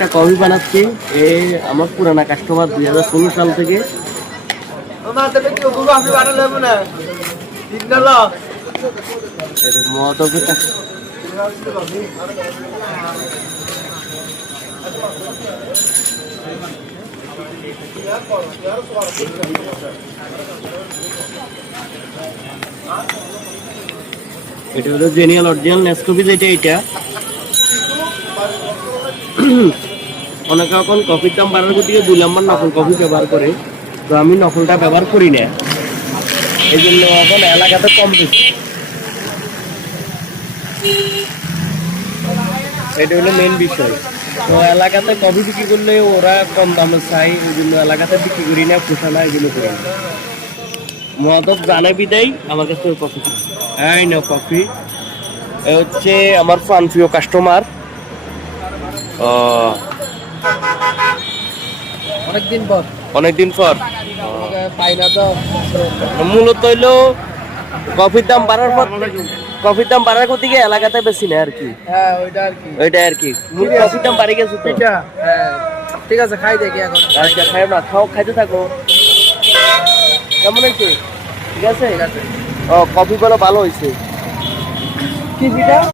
একটা কফি বানাচ্ছি। এ আমার পুরানা কাস্টমার 2016 সাল থেকে। এটা হলো জেনিয়াল অরিজিনাল নেসকফি, যেটা এটা অনেকে এখন কফির দাম বাড়ার গতিকে 2 নম্বর নকল কফি ব্যবহার করে, তো আমি নকলটা ব্যবহার করি না, এই জন্য এখন এলাকাতে কম বেশি। এটা হলো মেন বিষয়। তো এলাকাতে কফি বিক্রি করলে ওরা কম দামে চাই, এই জন্য এলাকাতে বিক্রি করি না, পোষানা এগুলো করি না। মদক জানে বিদায় আমার কাছে কফি। এই না কফি, এ হচ্ছে আমার প্রাণপ্রিয় কাস্টমার। অনেকদিন পর মূলত হইলো কফির দাম বাড়ার পর, কফির দাম বাড়ার গতিকে এলাকাতে বেশি না আর কি। ওইটা আর কি কফির দাম বাড়ে গেছে তো। ঠিক আছে, খাই দেখি এখন। আচ্ছা খাই না, খাও, খাইতে থাকো। কেমন হয়েছে? ঠিক আছে। ও কফি গুলো ভালো হয়েছে। কি